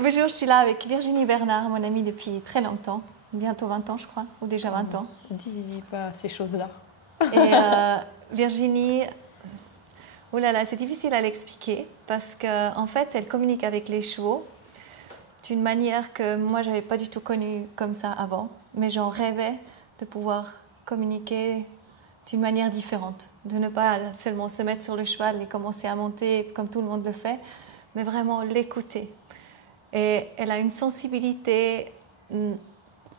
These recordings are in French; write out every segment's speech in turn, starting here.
Bonjour, je suis là avec Virginie Bernard, mon amie depuis très longtemps, bientôt 20 ans je crois, ou déjà 20 ans. Dis pas ces choses-là. Et Virginie, oh là là, c'est difficile à l'expliquer parce qu'en fait, elle communique avec les chevaux d'une manière que moi, je n'avais pas du tout connue comme ça avant, mais j'en rêvais de pouvoir communiquer d'une manière différente, de ne pas seulement se mettre sur le cheval et commencer à monter comme tout le monde le fait, mais vraiment l'écouter. Et elle a une sensibilité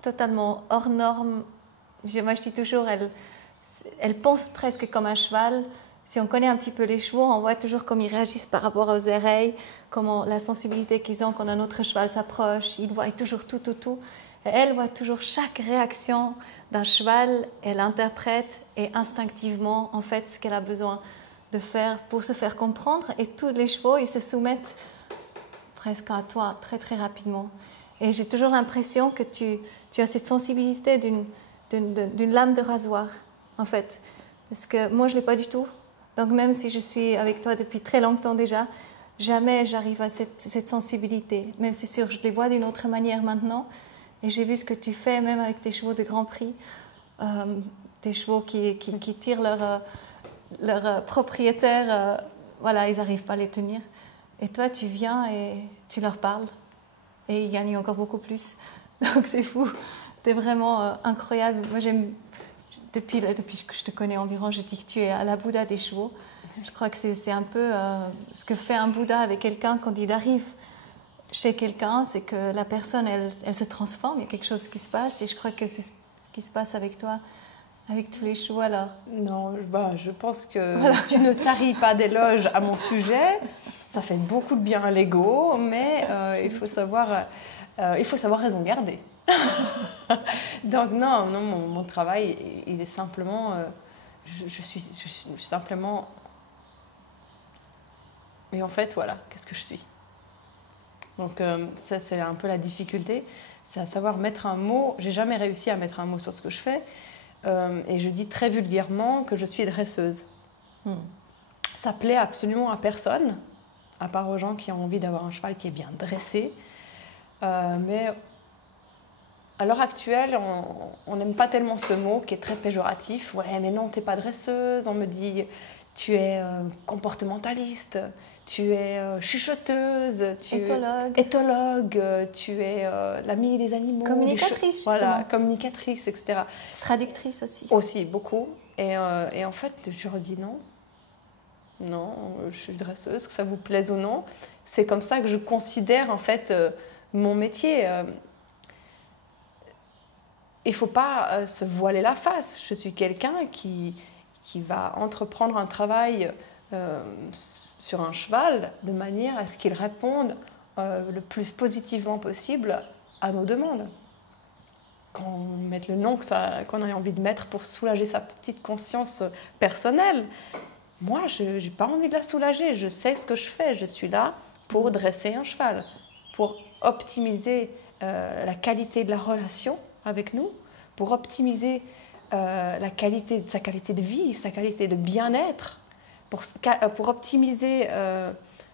totalement hors norme. Moi, je dis toujours, elle pense presque comme un cheval. Si on connaît un petit peu les chevaux, on voit toujours comment ils réagissent par rapport aux oreilles, comment la sensibilité qu'ils ont quand un autre cheval s'approche. Ils voient toujours tout. Et elle voit toujours chaque réaction d'un cheval. Elle interprète et instinctivement, en fait, ce qu'elle a besoin de faire pour se faire comprendre. Et tous les chevaux, ils se soumettent presque à toi très très rapidement. Et j'ai toujours l'impression que tu as cette sensibilité d'une lame de rasoir, en fait. Parce que moi, je ne l'ai pas du tout. Donc même si je suis avec toi depuis très longtemps déjà, jamais j'arrive à cette sensibilité. Même c'est sûr, je les vois d'une autre manière maintenant. Et j'ai vu ce que tu fais, même avec tes chevaux de Grand Prix. Des chevaux qui tirent leur propriétaire, voilà, ils n'arrivent pas à les tenir. Et toi, tu viens et tu leur parles. Et ils gagnent encore beaucoup plus. Donc c'est fou. Tu es vraiment incroyable. Moi, j'aime... Depuis que je te connais environ, je dis que tu es à la Bouddha des chevaux. Je crois que c'est un peu ce que fait un Bouddha avec quelqu'un quand il arrive chez quelqu'un, c'est que la personne, elle se transforme, il y a quelque chose qui se passe. Et je crois que c'est ce qui se passe avec toi, avec tous les chevaux alors. Non, je pense que voilà. Tu ne taris pas d'éloges à mon sujet. Ça fait beaucoup de bien à l'ego, mais il faut savoir raison garder. Donc non, mon travail, il est simplement... je suis simplement... Mais en fait, voilà, qu'est-ce que je suis? Donc ça, c'est un peu la difficulté, c'est à savoir mettre un mot. J'ai jamais réussi à mettre un mot sur ce que je fais. Et je dis très vulgairement que je suis dresseuse. Ça plaît absolument à personne, à part aux gens qui ont envie d'avoir un cheval qui est bien dressé. Mais à l'heure actuelle, on n'aime pas tellement ce mot qui est très péjoratif. Ouais, mais non, tu n'es pas dresseuse. On me dit, tu es comportementaliste, tu es chuchoteuse, tu es éthologue, tu es l'amie des animaux. Communicatrice, justement. Voilà, communicatrice, etc. Traductrice aussi. Aussi, beaucoup. Et en fait, je redis non. Non, je suis dresseuse, que ça vous plaise ou non. C'est comme ça que je considère en fait mon métier. Il ne faut pas se voiler la face. Je suis quelqu'un qui va entreprendre un travail sur un cheval de manière à ce qu'il réponde le plus positivement possible à nos demandes. Qu'on mette le nom qu'on a envie de mettre pour soulager sa petite conscience personnelle. Moi, je n'ai pas envie de la soulager. Je sais ce que je fais. Je suis là pour dresser un cheval, pour optimiser la qualité de la relation avec nous, pour optimiser sa qualité de vie, sa qualité de bien-être, pour optimiser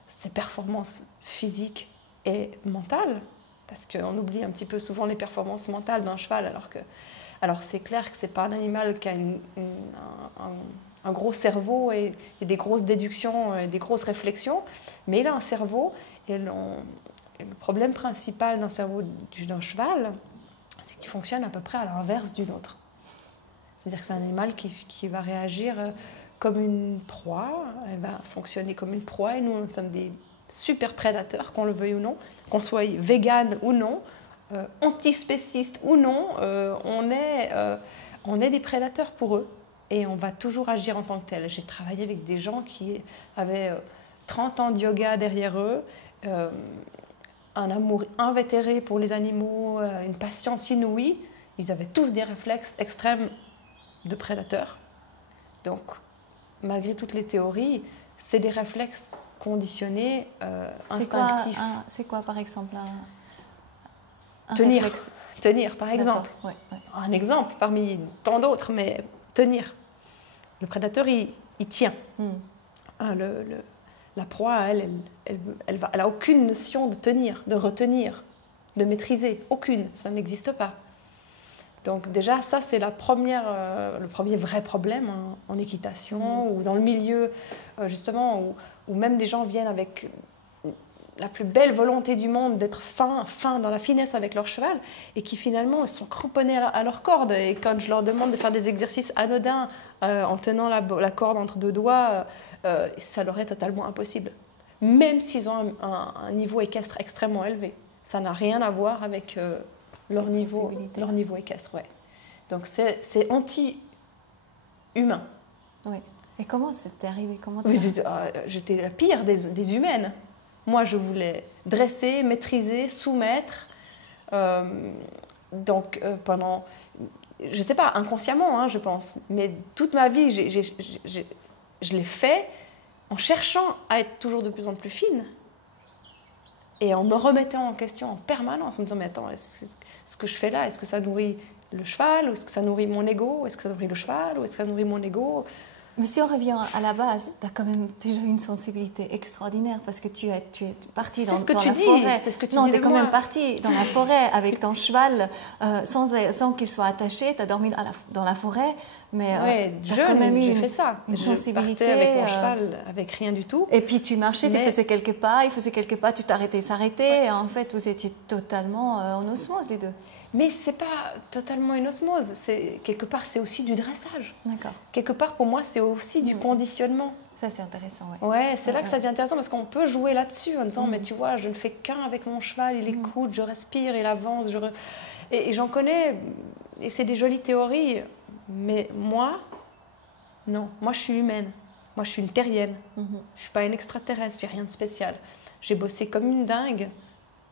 ses performances physiques et mentales. Parce qu'on oublie un petit peu souvent les performances mentales d'un cheval, alors c'est clair que ce n'est pas un animal qui a un gros cerveau et des grosses déductions et des grosses réflexions, mais il a un cerveau, et le problème principal d'un cerveau d'un cheval, c'est qu'il fonctionne à peu près à l'inverse du nôtre. C'est-à-dire que c'est un animal qui va réagir comme une proie, elle va fonctionner comme une proie, et nous sommes des super prédateurs, qu'on le veuille ou non, qu'on soit vegan ou non, antispéciste ou non, on est des prédateurs pour eux et on va toujours agir en tant que tel. J'ai travaillé avec des gens qui avaient 30 ans de yoga derrière eux, un amour invétéré pour les animaux, une patience inouïe. Ils avaient tous des réflexes extrêmes de prédateurs. Donc, malgré toutes les théories, c'est des réflexes conditionnés, instinctifs. C'est quoi, par exemple, un tenir. réflexe? Tenir, par exemple. Ouais. Un exemple parmi tant d'autres, mais tenir. Le prédateur, il tient. la proie, elle a aucune notion de tenir, de retenir, de maîtriser. Aucune, ça n'existe pas. Donc déjà, ça, c'est le premier vrai problème en équitation ou dans le milieu, justement, où même des gens viennent avec la plus belle volonté du monde d'être fin dans la finesse avec leur cheval et qui finalement sont cramponnés à leur corde. Et quand je leur demande de faire des exercices anodins en tenant la corde entre deux doigts, ça leur est totalement impossible. Même s'ils ont un niveau équestre extrêmement élevé. Ça n'a rien à voir avec leur niveau équestre. Ouais. Donc c'est anti-humain. Oui. Et comment c'était arrivé? J'étais la pire des humaines. Moi, je voulais dresser, maîtriser, soumettre. Pendant, je ne sais pas, inconsciemment, hein, je pense, mais toute ma vie, je l'ai fait en cherchant à être toujours de plus en plus fine et en me remettant en question en permanence, en me disant, mais attends, ce que je fais là, est-ce que ça nourrit le cheval, ou est-ce que ça nourrit mon ego, est-ce que ça nourrit le cheval, ou est-ce que ça nourrit mon ego? Mais si on revient à la base, tu as quand même déjà une sensibilité extraordinaire parce que tu es partie dans la forêt. C'est ce que tu dis. Non, tu es quand même partie dans la forêt avec ton cheval sans qu'il soit attaché. Tu as dormi dans la forêt. Mais j'ai fait ça. Une sensibilité. Je partais avec mon cheval avec rien du tout. Et puis tu marchais, tu faisais quelques pas, il faisait quelques pas, tu t'arrêtais, s'arrêtait. Ouais. Et en fait, vous étiez totalement en osmose les deux. Mais ce n'est pas totalement une osmose. Quelque part, c'est aussi du dressage. D'accord. Quelque part, pour moi, c'est aussi du conditionnement. Ça, c'est intéressant. Ouais, c'est là que ça devient intéressant parce qu'on peut jouer là-dessus en disant, mais tu vois, je ne fais qu'un avec mon cheval, il écoute, je respire, il avance. Et j'en connais, et c'est des jolies théories, mais moi, non. Moi, je suis humaine. Moi, je suis une terrienne. Je ne suis pas une extraterrestre, je n'ai rien de spécial. J'ai bossé comme une dingue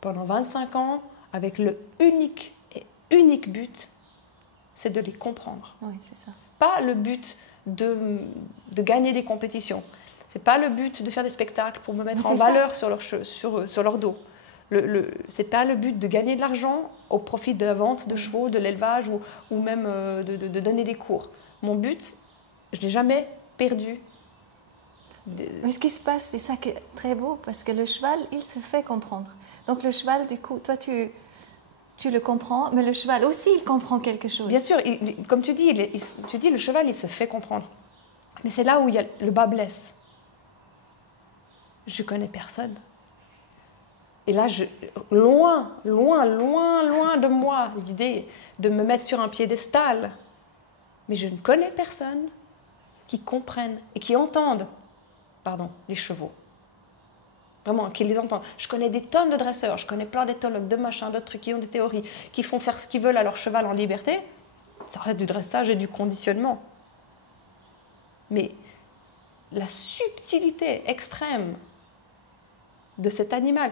pendant 25 ans avec le unique but, c'est de les comprendre. Oui, c'est ça. Pas le but de gagner des compétitions. C'est pas le but de faire des spectacles pour me mettre en valeur sur leur dos. C'est pas le but de gagner de l'argent au profit de la vente de chevaux, de l'élevage ou même de donner des cours. Mon but, je n'ai jamais perdu. Mais ce qui se passe, c'est ça qui est très beau, parce que le cheval, il se fait comprendre. Donc le cheval, du coup, toi, tu le comprends, mais le cheval aussi, il comprend quelque chose. Bien sûr, comme tu dis, le cheval, il se fait comprendre. Mais c'est là où le bas blesse. Je connais personne. Et là, loin de moi, l'idée de me mettre sur un piédestal. Mais je ne connais personne qui comprenne et qui entende, les chevaux. Vraiment, qui les entend. Je connais des tonnes de dresseurs, je connais plein d'éthologues, de machins, d'autres trucs qui ont des théories, qui font faire ce qu'ils veulent à leur cheval en liberté. Ça reste du dressage et du conditionnement. Mais la subtilité extrême de cet animal,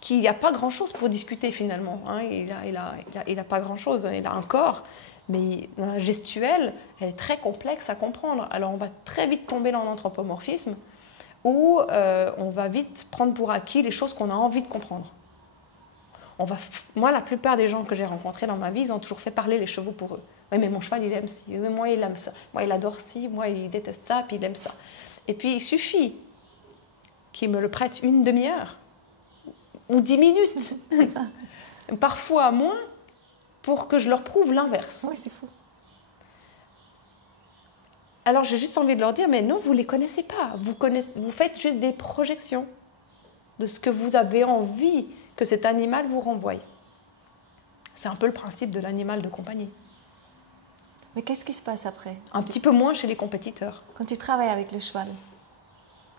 qui n'a pas grand-chose pour discuter finalement. Hein, il a pas grand-chose, il a un corps, mais dans la gestuelle, elle est très complexe à comprendre. Alors on va très vite tomber dans l'anthropomorphisme, où on va vite prendre pour acquis les choses qu'on a envie de comprendre. Moi, la plupart des gens que j'ai rencontrés dans ma vie, ils ont toujours fait parler les chevaux pour eux. Oui, mais mon cheval, il aime ci. Oui, moi, il aime ça. Moi, il adore ci. Moi, il déteste ça, puis il aime ça. Et puis, il suffit qu'il me le prête une demi-heure ou 10 minutes, parfois moins, pour que je leur prouve l'inverse. Oui, c'est fou. Alors j'ai juste envie de leur dire, mais non, vous ne les connaissez pas. Vous faites juste des projections de ce que vous avez envie que cet animal vous renvoie. C'est un peu le principe de l'animal de compagnie. Mais qu'est-ce qui se passe après? Un petit peu moins chez les compétiteurs. Quand tu travailles avec le cheval,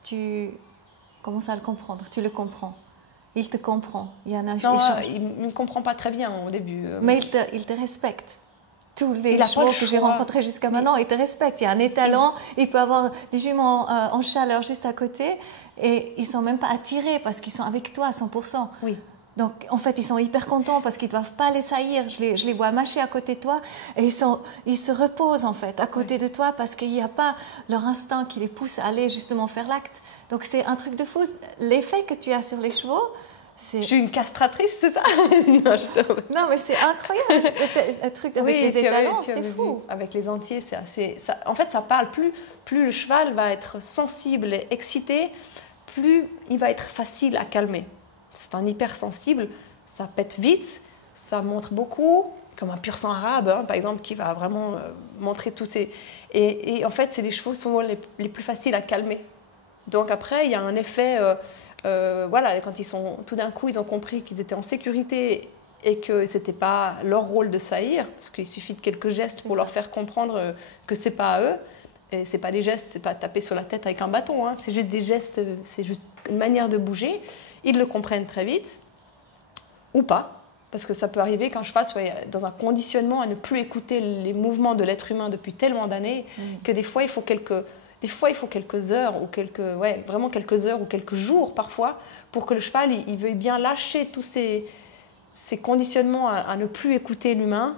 tu commences à le comprendre, tu le comprends. Il te comprend. Il y a un échange. Il ne me comprend pas très bien au début. Mais il te respecte. Tous les chevaux que j'ai rencontrés jusqu'à maintenant, ils te respectent. Il y a un étalon, il peut avoir des juments en chaleur juste à côté et ils ne sont même pas attirés parce qu'ils sont avec toi à 100%. Oui. Donc, en fait, ils sont hyper contents parce qu'ils ne doivent pas les saillir. Je les vois mâcher à côté de toi et ils se reposent, en fait, à côté de toi parce qu'il n'y a pas leur instinct qui les pousse à aller justement faire l'acte. Donc, c'est un truc de fou. L'effet que tu as sur les chevaux, c'est... Je suis une castratrice, c'est ça? Non, mais c'est incroyable. C'est un truc avec les étalons, c'est fou. Avec les entiers, c'est assez... En fait, ça parle. Plus le cheval va être sensible et excité, plus il va être facile à calmer. C'est un hypersensible, ça pète vite, ça montre beaucoup, comme un pur sang arabe, hein, par exemple, qui va vraiment montrer tous ces... Et en fait, c'est les chevaux souvent les plus faciles à calmer. Donc après, il y a un effet... voilà, quand tout d'un coup, ils ont compris qu'ils étaient en sécurité et que ce n'était pas leur rôle de saillir, parce qu'il suffit de quelques gestes pour leur faire comprendre que ce n'est pas à eux. Et ce n'est pas des gestes, ce n'est pas taper sur la tête avec un bâton, hein, c'est juste des gestes, c'est juste une manière de bouger. Ils le comprennent très vite, ou pas, parce que ça peut arriver qu'un cheval soit dans un conditionnement à ne plus écouter les mouvements de l'être humain depuis tellement d'années que des fois il faut quelques heures ou vraiment quelques heures ou quelques jours parfois pour que le cheval il veuille bien lâcher tous ces conditionnements à ne plus écouter l'humain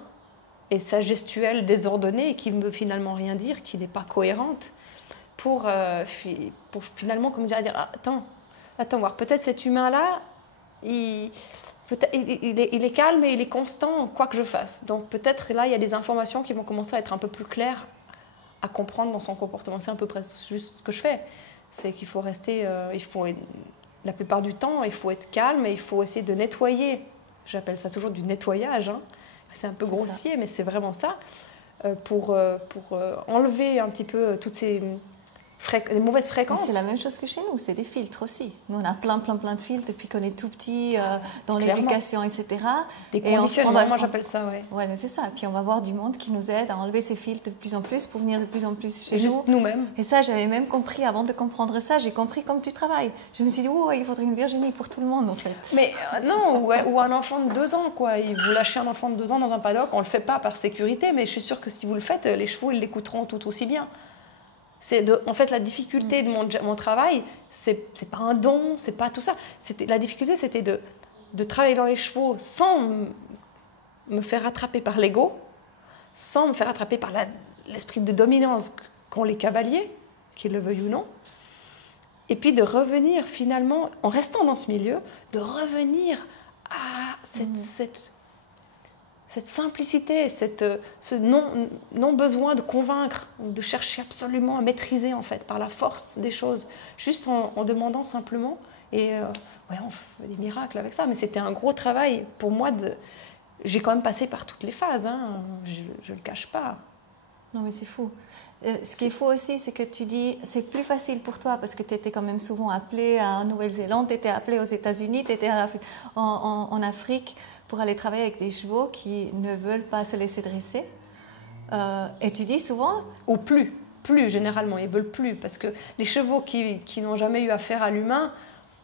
et sa gestuelle désordonnée qui ne veut finalement rien dire, qui n'est pas cohérente, pour finalement comme dire ah, attends voir, peut-être cet humain-là, il est calme et il est constant, quoi que je fasse. Donc peut-être là, il y a des informations qui vont commencer à être un peu plus claires à comprendre dans son comportement. C'est à peu près juste ce que je fais. C'est qu'il faut rester, la plupart du temps, il faut être calme et il faut essayer de nettoyer. J'appelle ça toujours du nettoyage. Hein. C'est un peu grossier, mais c'est vraiment ça. Pour enlever un petit peu toutes ces mauvaises fréquences. C'est la même chose que chez nous, c'est des filtres aussi. Nous, on a plein de filtres depuis qu'on est tout petit, dans l'éducation, etc. Des conditionnements, moi j'appelle ça, ouais. Ouais, c'est ça. Puis on va voir du monde qui nous aide à enlever ces filtres de plus en plus pour venir de plus en plus chez nous. Juste nous-mêmes. Et ça, j'avais même compris, avant de comprendre ça, j'ai compris comme tu travailles. Je me suis dit, oh, il faudrait une Virginie pour tout le monde, en fait. Mais non, ou un enfant de 2 ans, quoi. Vous lâchez un enfant de 2 ans dans un paddock, on ne le fait pas par sécurité, mais je suis sûre que si vous le faites, les chevaux, ils l'écouteront tout aussi bien. En fait, la difficulté de mon travail, c'est pas un don, c'est pas tout ça. La difficulté, c'était de travailler dans les chevaux sans me faire rattraper par l'ego, sans me faire rattraper par l'esprit de dominance qu'ont les cavaliers, qu'ils le veuillent ou non. Et puis de revenir finalement, en restant dans ce milieu, de revenir à cette simplicité, ce non-besoin de convaincre, de chercher absolument à maîtriser en fait, par la force des choses, juste en demandant simplement. Et on fait des miracles avec ça, mais c'était un gros travail pour moi. J'ai quand même passé par toutes les phases, hein, je ne le cache pas. Non mais c'est fou. Ce qui est fou aussi, c'est que tu dis c'est plus facile pour toi parce que tu étais quand même souvent appelée en Nouvelle-Zélande, tu étais appelée aux États-Unis, tu étais en Afrique pour aller travailler avec des chevaux qui ne veulent pas se laisser dresser. Et tu dis souvent... Ou plus généralement, ils ne veulent plus. Parce que les chevaux qui n'ont jamais eu affaire à l'humain,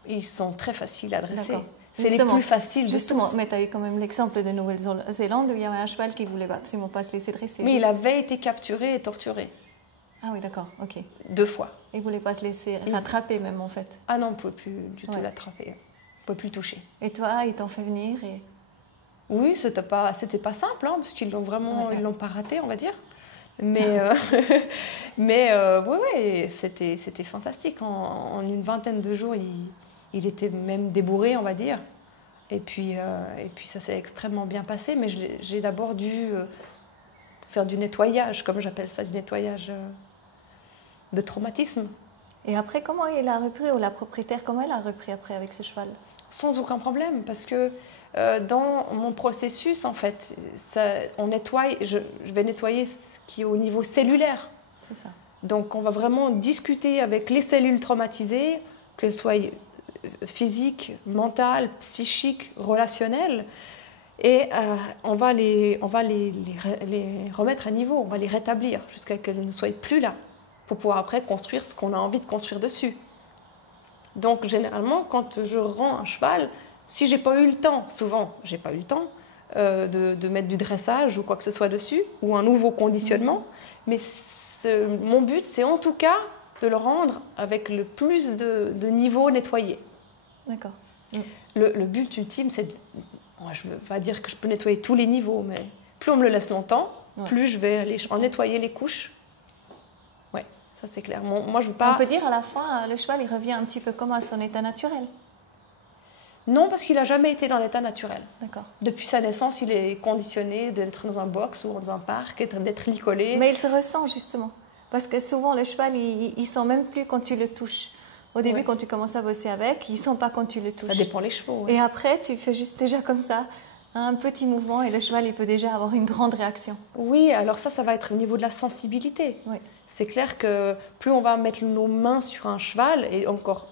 ils sont très faciles à dresser. C'est les plus faciles de justement, tous. Mais tu as eu quand même l'exemple de Nouvelle-Zélande où il y avait un cheval qui ne voulait absolument pas se laisser dresser. Mais il avait été capturé et torturé. Ah oui, d'accord, ok. 2 fois. Il ne voulait pas se laisser rattraper même en fait. Ah non, on ne pouvait plus du tout l'attraper. On ne pouvait plus le toucher. Et toi, ils t'ont fait venir et... Oui, c'était pas simple, hein, parce qu'ils l'ont vraiment, ils l'ont pas raté, on va dire. Mais, oui, c'était fantastique. En une vingtaine de jours, il était même débourré, on va dire. Et puis ça s'est extrêmement bien passé. Mais j'ai d'abord dû faire du nettoyage, comme j'appelle ça, du nettoyage de traumatisme. Et après, comment il a repris, ou la propriétaire, comment elle a repris après avec ce cheval? Sans aucun problème, parce que dans mon processus, en fait, je vais nettoyer ce qui est au niveau cellulaire. C'est ça. Donc, on va vraiment discuter avec les cellules traumatisées, qu'elles soient physiques, mentales, psychiques, relationnelles, et on va les remettre à niveau, on va les rétablir jusqu'à ce qu'elles ne soient plus là, pour pouvoir après construire ce qu'on a envie de construire dessus. Donc, généralement, quand je rends un cheval, si j'ai pas eu le temps, souvent, j'ai pas eu le temps de mettre du dressage ou quoi que ce soit dessus, ou un nouveau conditionnement, mais mon but, c'est en tout cas de le rendre avec le plus de niveaux nettoyés. D'accord. Le but ultime, c'est... Je ne veux pas dire que je peux nettoyer tous les niveaux, mais plus on me le laisse longtemps, plus je vais aller en nettoyer les couches. Ouais, ça c'est clair. Moi, je veux pas... On peut dire à la fin, le cheval, il revient un petit peu comme à son état naturel. Non, parce qu'il n'a jamais été dans l'état naturel. D'accord. Depuis sa naissance, il est conditionné d'être dans un box ou dans un parc, d'être licolé. Mais il se ressent justement. Parce que souvent, le cheval, il ne sent même plus quand tu le touches. Au début, Ouais. quand tu commences à bosser avec, ils ne sont pas quand tu les touches. Ça dépend les chevaux. Ouais. Et après, tu fais juste déjà comme ça, un petit mouvement et le cheval, il peut déjà avoir une grande réaction. Oui, alors ça va être au niveau de la sensibilité. Oui. C'est clair que plus on va mettre nos mains sur un cheval, et encore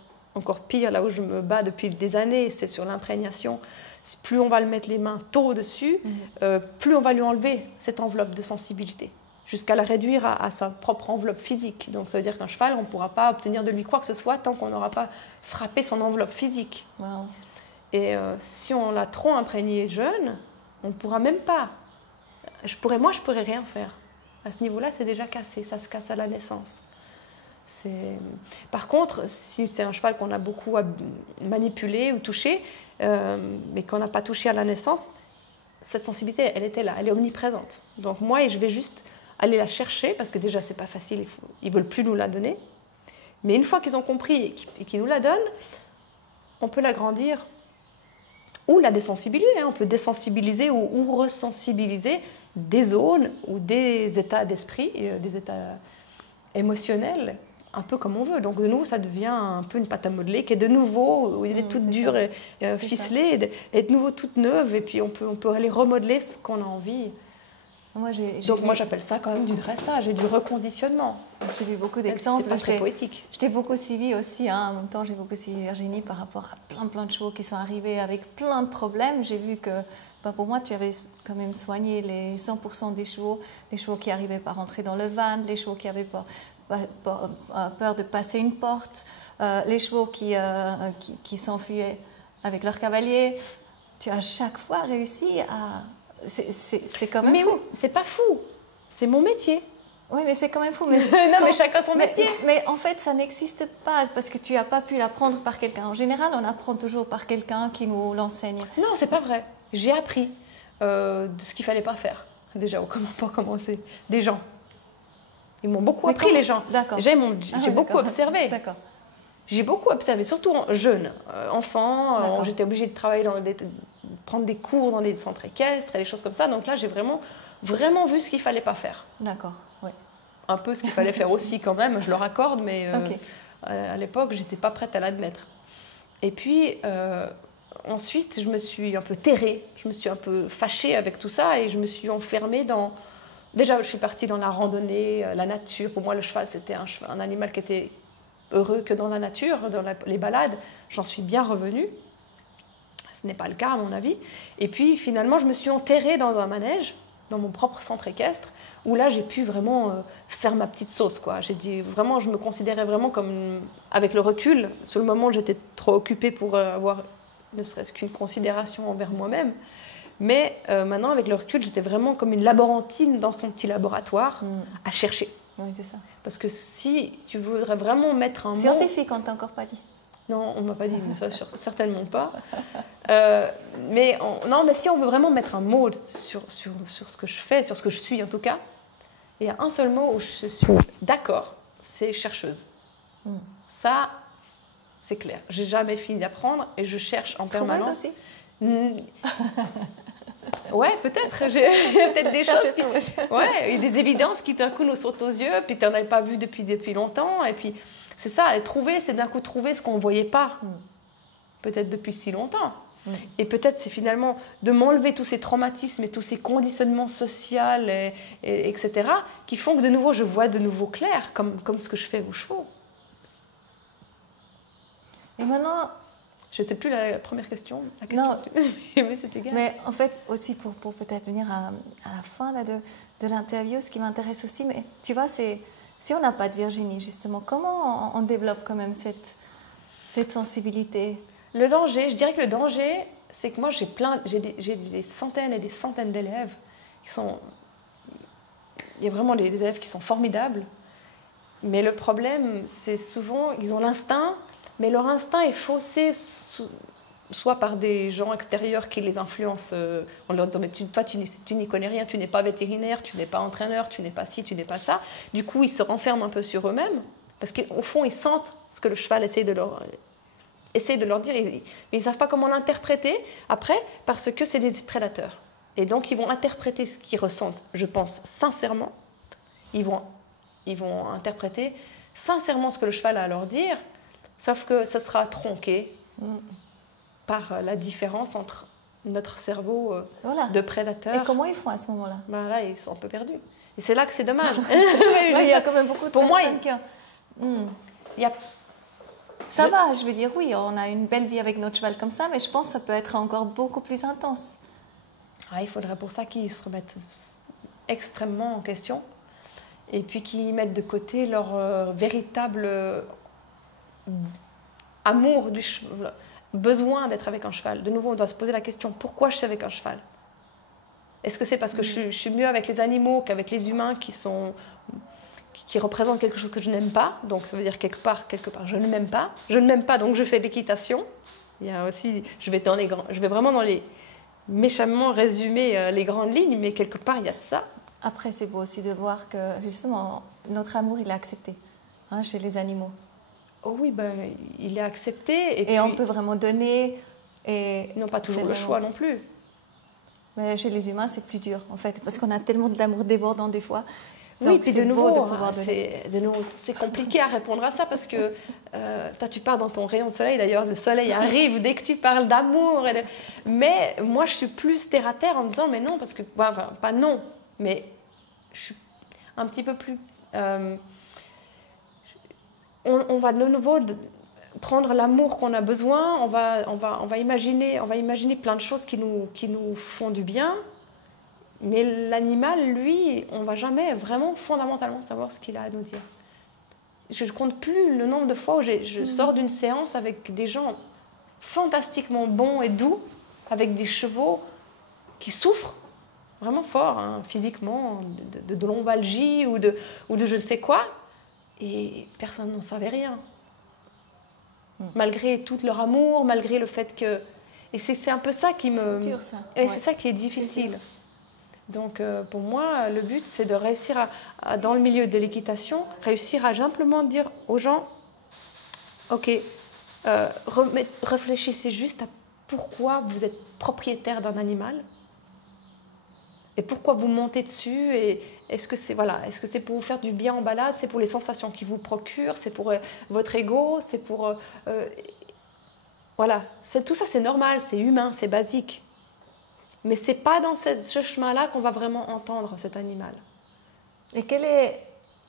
pire, là où je me bats depuis des années, c'est sur l'imprégnation, plus on va le mettre les mains tôt dessus, plus on va lui enlever cette enveloppe de sensibilité, jusqu'à la réduire à sa propre enveloppe physique. Donc ça veut dire qu'un cheval, on ne pourra pas obtenir de lui quoi que ce soit tant qu'on n'aura pas frappé son enveloppe physique. Wow. Et si on l'a trop imprégné jeune, on ne pourra même pas. Je pourrais rien faire. À ce niveau-là, c'est déjà cassé, ça se casse à la naissance. Par contre, si c'est un cheval qu'on a beaucoup manipulé ou touché, mais qu'on n'a pas touché à la naissance, cette sensibilité, elle était là, elle est omniprésente. Donc moi, je vais juste aller la chercher, parce que déjà, c'est pas facile, ils ne veulent plus nous la donner. Mais une fois qu'ils ont compris et qu'ils nous la donnent, on peut l'agrandir ou la désensibiliser. On peut désensibiliser ou resensibiliser des zones ou des états d'esprit, des états émotionnels, un peu comme on veut. Donc de nouveau, ça devient un peu une pâte à modeler qui est de nouveau, où elle est toute dure et ficelée, et de nouveau toute neuve, et puis on peut aller remodeler ce qu'on a envie. Moi, moi, j'appelle ça quand même du dressage et du reconditionnement. J'ai vu beaucoup d'exemples. C'est pas très poétique. Je t'ai beaucoup suivi aussi. En même temps, j'ai beaucoup suivi Virginie par rapport à plein de chevaux qui sont arrivés avec plein de problèmes. J'ai vu que, pour moi, tu avais quand même soigné les 100% des chevaux. Les chevaux qui n'arrivaient pas à rentrer dans le van, les chevaux qui avaient peur de passer une porte, les chevaux qui s'enfuyaient avec leur cavalier. Tu as à chaque fois réussi à... C'est quand même fou. C'est pas fou, c'est mon métier. Oui, mais c'est quand même fou. Mais mais chacun son métier. Mais en fait, ça n'existe pas parce que tu n'as pas pu l'apprendre par quelqu'un. En général, on apprend toujours par quelqu'un qui nous l'enseigne. Non, c'est pas vrai. J'ai appris de ce qu'il fallait pas faire. Déjà, pour commencer, des gens. Ils m'ont beaucoup appris, les gens. D'accord. J'ai beaucoup observé. D'accord. J'ai beaucoup observé, surtout jeune, enfant. J'étais obligée de travailler prendre des cours dans des centres équestres et des choses comme ça. Donc là, j'ai vraiment vu ce qu'il fallait pas faire. D'accord, oui. Un peu ce qu'il fallait faire aussi quand même, je leur accorde, mais à l'époque, j'étais pas prête à l'admettre. Et puis, ensuite, je me suis un peu terrée, je me suis un peu fâchée avec tout ça et je me suis enfermée dans... Déjà, je suis partie dans la randonnée, la nature. Pour moi, le cheval, c'était un animal qui était heureux que dans la nature, dans les balades. J'en suis bien revenue. Ce n'est pas le cas, à mon avis. Et puis, finalement, je me suis enterrée dans un manège, dans mon propre centre équestre, où là, j'ai pu vraiment faire ma petite sauce, quoi. J'ai dit, vraiment, je me considérais vraiment comme, avec le recul, sur le moment, j'étais trop occupée pour avoir ne serait-ce qu'une considération envers moi-même. Mais maintenant, avec le recul, j'étais vraiment comme une laborantine dans son petit laboratoire à chercher. Oui, c'est ça. Parce que si tu voudrais vraiment mettre un mot... Scientifique, on ne t'a encore pas dit. Non, on ne m'a pas dit, mais ça, certainement pas. Mais si on veut vraiment mettre un mot sur ce que je fais, sur ce que je suis en tout cas, il y a un seul mot où je suis d'accord, c'est chercheuse. Ça, c'est clair. J'ai jamais fini d'apprendre et je cherche en permanence. Aussi. Ouais, peut-être. J'ai peut-être des choses et des évidences qui d'un coup nous sautent aux yeux, puis tu n'en avais pas vu depuis longtemps. Et puis, c'est ça, c'est d'un coup trouver ce qu'on ne voyait pas, peut-être depuis si longtemps. Et peut-être c'est finalement de m'enlever tous ces traumatismes et tous ces conditionnements sociaux, etc., qui font que de nouveau, je vois de nouveau clair, comme ce que je fais aux chevaux. Et maintenant... Je ne sais plus la première question. Non, mais c'est égal. Mais en fait, aussi pour peut-être venir à la fin là, de l'interview, ce qui m'intéresse aussi, mais tu vois, c'est si on n'a pas de Virginie, justement, comment on développe quand même cette sensibilité? Le danger, je dirais que le danger, c'est que moi, j'ai des centaines et des centaines d'élèves qui sont... Il y a vraiment des élèves qui sont formidables, mais le problème, c'est souvent, ils ont l'instinct, mais leur instinct est faussé soit par des gens extérieurs qui les influencent en leur disant « mais toi, tu n'y connais rien, tu n'es pas vétérinaire, tu n'es pas entraîneur, tu n'es pas ci, tu n'es pas ça ». Du coup, ils se renferment un peu sur eux-mêmes, parce qu'au fond, ils sentent ce que le cheval essaie de leur dire, mais ils ne savent pas comment l'interpréter après, parce que c'est des prédateurs. Et donc, ils vont interpréter ce qu'ils ressentent, je pense, sincèrement. Ils vont interpréter sincèrement ce que le cheval a à leur dire, Sauf que ça sera tronqué par la différence entre notre cerveau de prédateur. Et comment ils font à ce moment-là? Ben là, ils sont un peu perdus. Et c'est là que c'est dommage. Il y a quand même beaucoup de personnes qui... il y a... Ça va, je veux dire, oui, on a une belle vie avec notre cheval comme ça, mais je pense que ça peut être encore beaucoup plus intense. Il faudrait pour ça qu'ils se remettent extrêmement en question et puis qu'ils mettent de côté leur véritable amour du cheval, besoin d'être avec un cheval. De nouveau, on doit se poser la question, pourquoi je suis avec un cheval? Est-ce que c'est parce que je suis mieux avec les animaux qu'avec les humains qui représentent quelque chose que je n'aime pas? Donc ça veut dire quelque part, je ne m'aime pas. Je ne m'aime pas, donc je fais de l'équitation. Il y a aussi, je vais vraiment dans les méchamment résumer les grandes lignes, mais quelque part il y a de ça. Après, c'est beau aussi de voir que justement notre amour il est accepté chez les animaux. Oh oui, il est accepté. Et puis, on peut vraiment donner. Et ils n'ont pas toujours le choix non plus. Mais chez les humains, c'est plus dur en fait, parce qu'on a tellement de l'amour débordant des fois. Oui, puis de nouveau, c'est compliqué à répondre à ça parce que toi, tu pars dans ton rayon de soleil. D'ailleurs, le soleil arrive dès que tu parles d'amour. Mais moi, je suis plus terre à terre en me disant, mais non, parce que, enfin, pas non, mais je suis un petit peu plus... on va de nouveau prendre l'amour qu'on a besoin, on va imaginer plein de choses qui nous font du bien. Mais l'animal, lui, on ne va jamais vraiment fondamentalement savoir ce qu'il a à nous dire. Je ne compte plus le nombre de fois où je sors d'une séance avec des gens fantastiquement bons et doux, avec des chevaux qui souffrent vraiment fort, physiquement, de lombalgie ou de je ne sais quoi, et personne n'en savait rien. Malgré tout leur amour, malgré le fait que... Et c'est un peu ça qui me... C'est dur, ça. Et c'est ça qui est difficile. Donc pour moi, le but, c'est de réussir dans le milieu de l'équitation, réussir à simplement dire aux gens, ok, réfléchissez juste à pourquoi vous êtes propriétaire d'un animal et pourquoi vous montez dessus et est-ce que c'est pour vous faire du bien en balade, c'est pour les sensations qu'il vous procure, c'est pour votre ego, c'est pour... voilà, tout ça c'est normal, c'est humain, c'est basique. Mais ce n'est pas dans ce chemin-là qu'on va vraiment entendre cet animal. Et quel est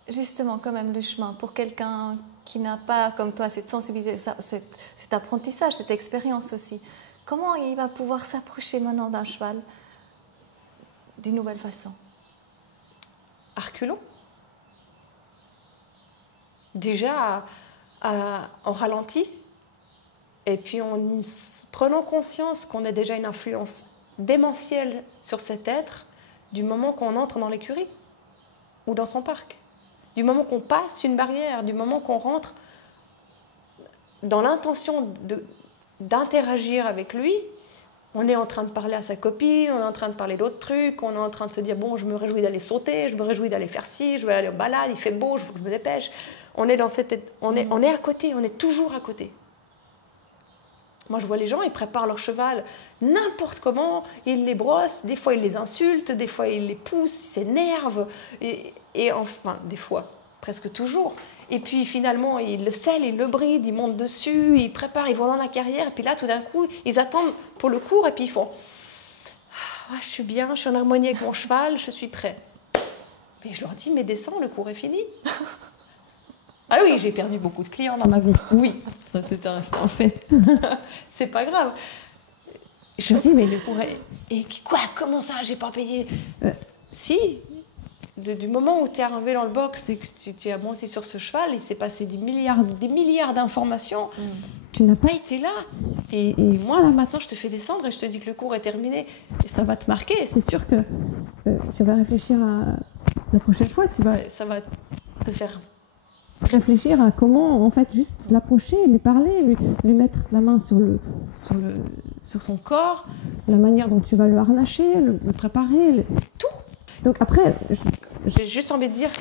justement quand même le chemin pour quelqu'un qui n'a pas, comme toi, cette sensibilité, cet apprentissage, cette expérience aussi? Comment il va pouvoir s'approcher maintenant d'un cheval d'une nouvelle façon? À reculons. Déjà en ralenti. Et puis en prenant conscience qu'on a déjà une influence démentiel sur cet être du moment qu'on entre dans l'écurie ou dans son parc, du moment qu'on passe une barrière, du moment qu'on rentre dans l'intention d'interagir avec lui. On est en train de parler à sa copine, on est en train de parler d'autres trucs, on est en train de se dire bon, je me réjouis d'aller sauter, je me réjouis d'aller faire ci, je vais aller en balade, il fait beau, il faut que je me dépêche. On est à côté, on est toujours à côté. Moi, je vois les gens, ils préparent leur cheval n'importe comment, ils les brossent, des fois ils les insultent, des fois ils les poussent, ils s'énervent, et enfin, des fois, presque toujours. Et puis finalement, ils le scellent, ils le brident, ils montent dessus, ils préparent, ils vont dans la carrière, et puis là, tout d'un coup, ils attendent pour le cours, et puis ils font ah, je suis bien, je suis en harmonie avec mon cheval, je suis prêt. Mais je leur dis, mais descends, le cours est fini. Ah oui, j'ai perdu beaucoup de clients dans ma vie. Oui, c'est un fait. C'est pas grave. Je me dis, mais le cours est... Et quoi? Comment ça? J'ai pas payé? Si. Du moment où tu es arrivé dans le box et que tu as monté sur ce cheval, il s'est passé des milliards d'informations. Tu n'as pas été là. Et moi, là, maintenant, je te fais descendre et je te dis que le cours est terminé. Et ça va te marquer. Et c'est sûr que tu vas réfléchir à... La prochaine fois, ça va te faire... réfléchir à comment en fait juste l'approcher, lui parler, lui mettre la main sur son corps, la manière dont tu vas le harnacher, le préparer, tout. Donc après, j'ai juste envie de dire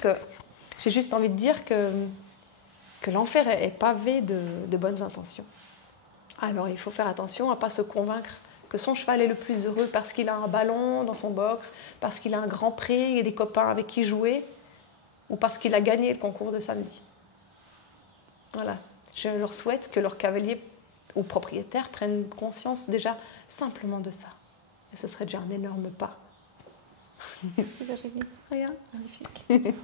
que l'enfer est pavé de bonnes intentions. Alors il faut faire attention à ne pas se convaincre que son cheval est le plus heureux parce qu'il a un ballon dans son box, parce qu'il a un grand prix et des copains avec qui jouer, ou parce qu'il a gagné le concours de samedi. Voilà. Je leur souhaite que leurs cavaliers ou propriétaires prennent conscience déjà simplement de ça. Et ce serait déjà un énorme pas. Merci Virginie. Rien, magnifique.